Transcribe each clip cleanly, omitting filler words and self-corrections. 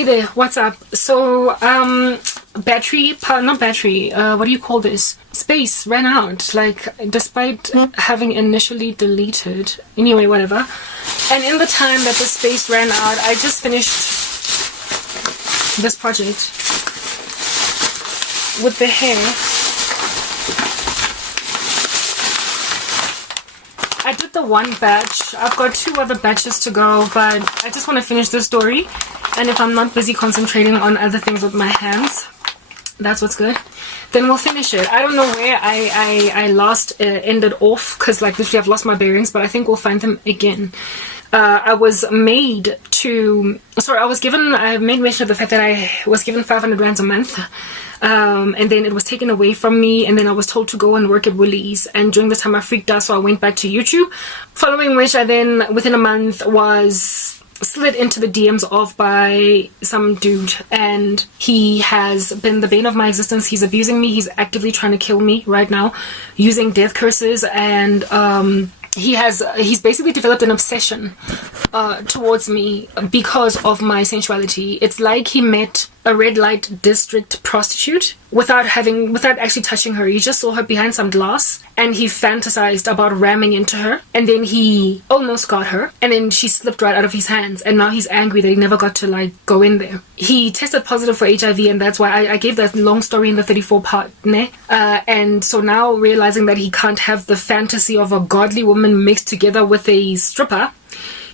Hey there, what's up? So, what do you call this? Space ran out, like, despite having initially deleted. Anyway, whatever. And in the time that the space ran out, I just finished this project with the hair. I did the one batch. I've got 2 other batches to go, but I just want to finish this story. And if I'm not busy concentrating on other things with my hands, that's what's good, then we'll finish it. I don't know where I ended off, because like literally I've lost my bearings, but I think we'll find them again. I made mention of the fact that I was given 500 rands a month. And then it was taken away from me, and then I was told to go and work at Woolies, and during the time I freaked out, so I went back to YouTube, following which I then within a month was slid into the DMs of by some dude, and he has been the bane of my existence. He's abusing me. He's actively trying to kill me right now using death curses, and he's basically developed an obsession towards me because of my sensuality. It's like he met a red light district prostitute without actually touching her. He just saw her behind some glass and he fantasized about ramming into her, and then he almost got her, and then she slipped right out of his hands, and now he's angry that he never got to like go in there. He tested positive for HIV, and that's why I gave that long story in the 34 part, and so now realizing that he can't have the fantasy of a godly woman mixed together with a stripper,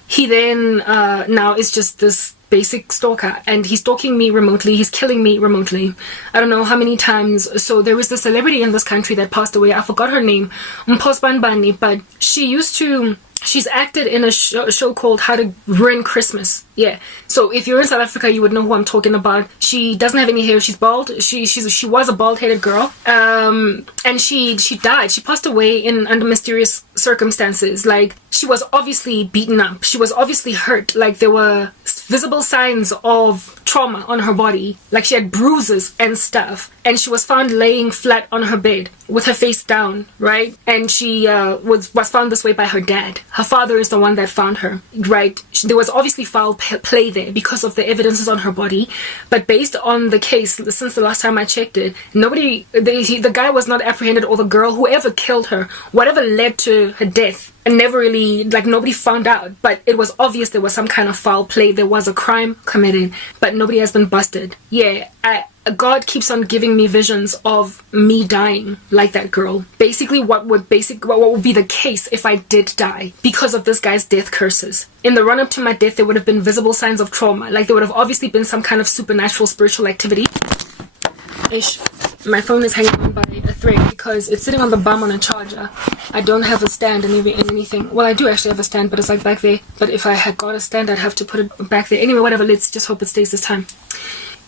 he then now is just this basic stalker, and he's stalking me remotely. He's killing me remotely. I don't know how many times. So there was this celebrity in this country that passed away. I forgot her name, Mposbanbani, but she's acted in a show called How to Ruin Christmas. Yeah. So if you're in South Africa, you would know who I'm talking about. She doesn't have any hair. She's bald. She was a bald-headed girl. And she died. She passed away under mysterious circumstances. Like, she was obviously beaten up. She was obviously hurt. Like, there were visible signs of trauma on her body. Like, she had bruises and stuff. And she was found laying flat on her bed with her face down, right? And she was found this way by her dad. Her father is the one that found her, right? There was obviously foul play there because of the evidences on her body. But based on the case, since the last time I checked it, the guy was not apprehended, or the girl, whoever killed her, whatever led to her death, and never really, like, nobody found out. But it was obvious there was some kind of foul play. There was a crime committed, but nobody has been busted. Yeah, God keeps on giving me visions of me dying like that girl. Basically, what would be the case if I did die because of this guy's death curses. In the run-up to my death, there would have been visible signs of trauma. Like, there would have obviously been some kind of supernatural spiritual activity. My phone is hanging on by a thread because it's sitting on the bum on a charger. I don't have a stand and anything. Well, I do actually have a stand, but it's like back there. But if I had got a stand, I'd have to put it back there. Anyway, whatever, let's just hope it stays this time.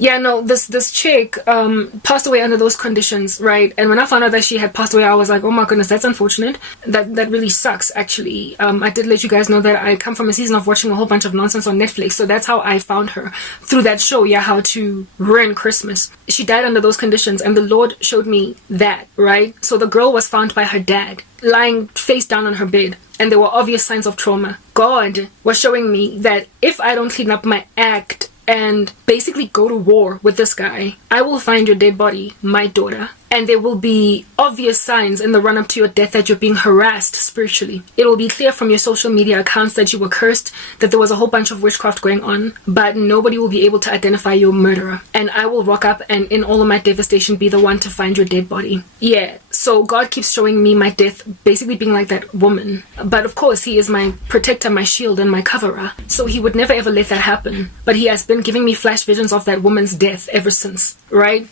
Yeah, no, this chick passed away under those conditions, right? And when I found out that she had passed away, I was like, oh my goodness, that's unfortunate. That really sucks, actually. I did let you guys know that I come from a season of watching a whole bunch of nonsense on Netflix, so that's how I found her, through that show, yeah, How to Ruin Christmas. She died under those conditions, and the Lord showed me that, right? So the girl was found by her dad, lying face down on her bed, and there were obvious signs of trauma. God was showing me that if I don't clean up my act and basically go to war with this guy, I will find your dead body, my daughter, and there will be obvious signs in the run-up to your death that you're being harassed spiritually. It will be clear from your social media accounts that you were cursed, that there was a whole bunch of witchcraft going on, but nobody will be able to identify your murderer. And I will rock up and in all of my devastation be the one to find your dead body. Yeah, so God keeps showing me my death basically being like that woman. But of course, he is my protector, my shield, and my coverer. So he would never ever let that happen. But he has been giving me flash visions of that woman's death ever since, right?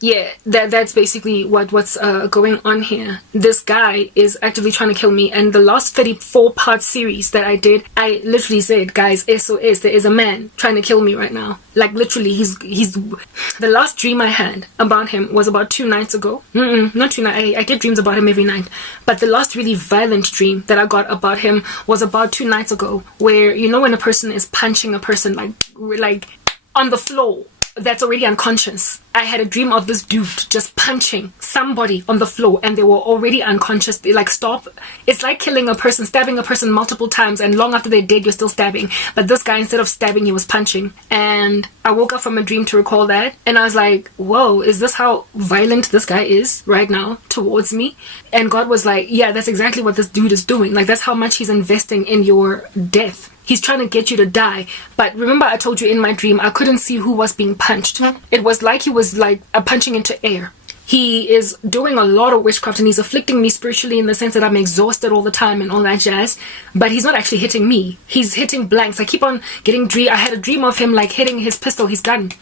Yeah, that's basically what's going on here. This guy is actively trying to kill me, and the last 34-part series that I did, I literally said, guys, SOS, there is a man trying to kill me right now. Like, literally, he's the last dream I had about him was about 2 nights ago. Not 2 nights, I get dreams about him every night. But the last really violent dream that I got about him was about 2 nights ago, where, you know, when a person is punching a person, like on the floor, that's already unconscious. I had a dream of this dude just punching somebody on the floor and they were already unconscious. They like stop. It's like killing a person, stabbing a person multiple times, and long after they're dead, you're still stabbing. But this guy, instead of stabbing, he was punching. And I woke up from a dream to recall that. And I was like, whoa, is this how violent this guy is right now towards me? And God was like, yeah, that's exactly what this dude is doing. Like, that's how much he's investing in your death. He's trying to get you to die. But remember, I told you in my dream, I couldn't see who was being punched. It was like he was like punching into air. He is doing a lot of witchcraft and he's afflicting me spiritually in the sense that I'm exhausted all the time and all that jazz. But he's not actually hitting me. He's hitting blanks. I keep on getting I had a dream of him like hitting his pistol, his gun.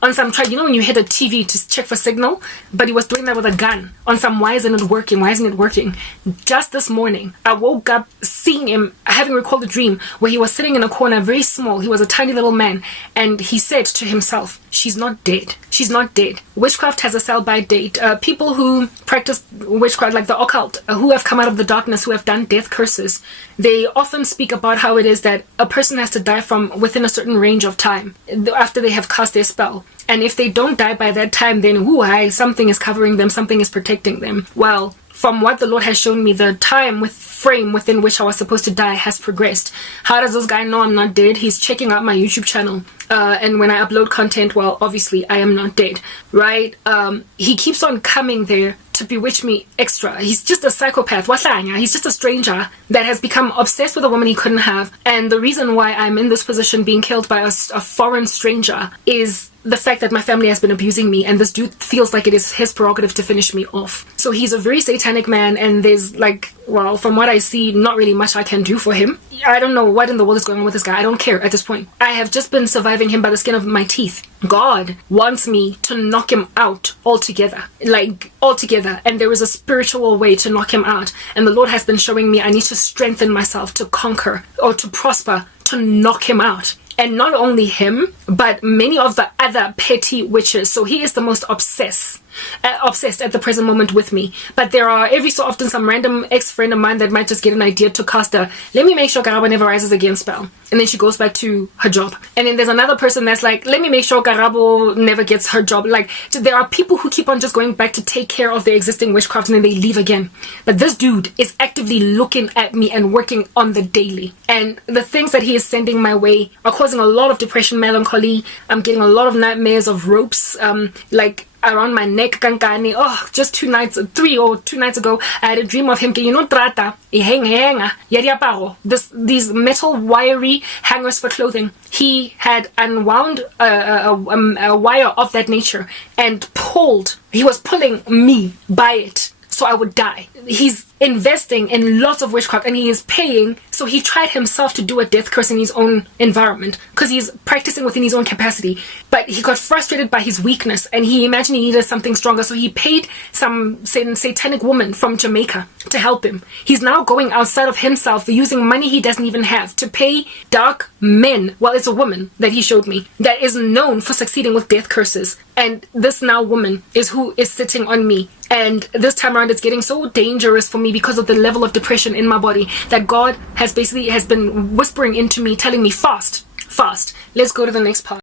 On some try, you know when you hit a TV to check for signal, but he was doing that with a gun. On some, why isn't it working? Why isn't it working? Just this morning, I woke up seeing him, having recalled a dream where he was sitting in a corner, very small. He was a tiny little man, and he said to himself, "She's not dead. She's not dead." Witchcraft has a sell-by date. People who practice witchcraft, like the occult, who have come out of the darkness, who have done death curses, they often speak about how it is that a person has to die from within a certain range of time after they have cast their spell. And if they don't die by that time, then something is covering them, something is protecting them. Well, from what the Lord has shown me, the frame within which I was supposed to die has progressed. How does this guy know I'm not dead? He's checking out my YouTube channel. And when I upload content, well, obviously I am not dead, right? He keeps on coming there to bewitch me extra. He's just a psychopath. He's just a stranger that has become obsessed with a woman he couldn't have. And the reason why I'm in this position being killed by a foreign stranger is the fact that my family has been abusing me, and this dude feels like it is his prerogative to finish me off. So he's a very satanic man, and there's like, well, from what I see, not really much I can do for him. I don't know what in the world is going on with this guy. I don't care at this point. I have just been surviving him by the skin of my teeth. God wants me to knock him out altogether. Like, altogether. And there is a spiritual way to knock him out. And the Lord has been showing me I need to strengthen myself to conquer or to prosper, to knock him out. And not only him, but many of the other petty witches. So he is the most obsessed at the present moment with me. But there are every so often some random ex-friend of mine that might just get an idea to cast a "let me make sure Garabo never rises again" spell. And then she goes back to her job. And then there's another person that's like, "let me make sure Garabo never gets her job." Like, there are people who keep on just going back to take care of their existing witchcraft and then they leave again. But this dude is actively looking at me and working on the daily. And the things that he is sending my way are causing a lot of depression, melancholy. I'm getting a lot of nightmares of ropes, like around my neck, kankani. Oh, just 2 nights ago, I had a dream of him. Trata, these metal wiry hangers for clothing. He had unwound a wire of that nature and he was pulling me by it so I would die. He's investing in lots of witchcraft and he is paying. So he tried himself to do a death curse in his own environment because he's practicing within his own capacity. But he got frustrated by his weakness and he imagined he needed something stronger. So he paid some satanic woman from Jamaica to help him. He's now going outside of himself using money he doesn't even have to pay dark men. Well, it's a woman that he showed me that is known for succeeding with death curses. And this now woman is who is sitting on me. And this time around, it's getting so dangerous for me because of the level of depression in my body that God has been whispering into me, telling me, fast. Let's go to the next part.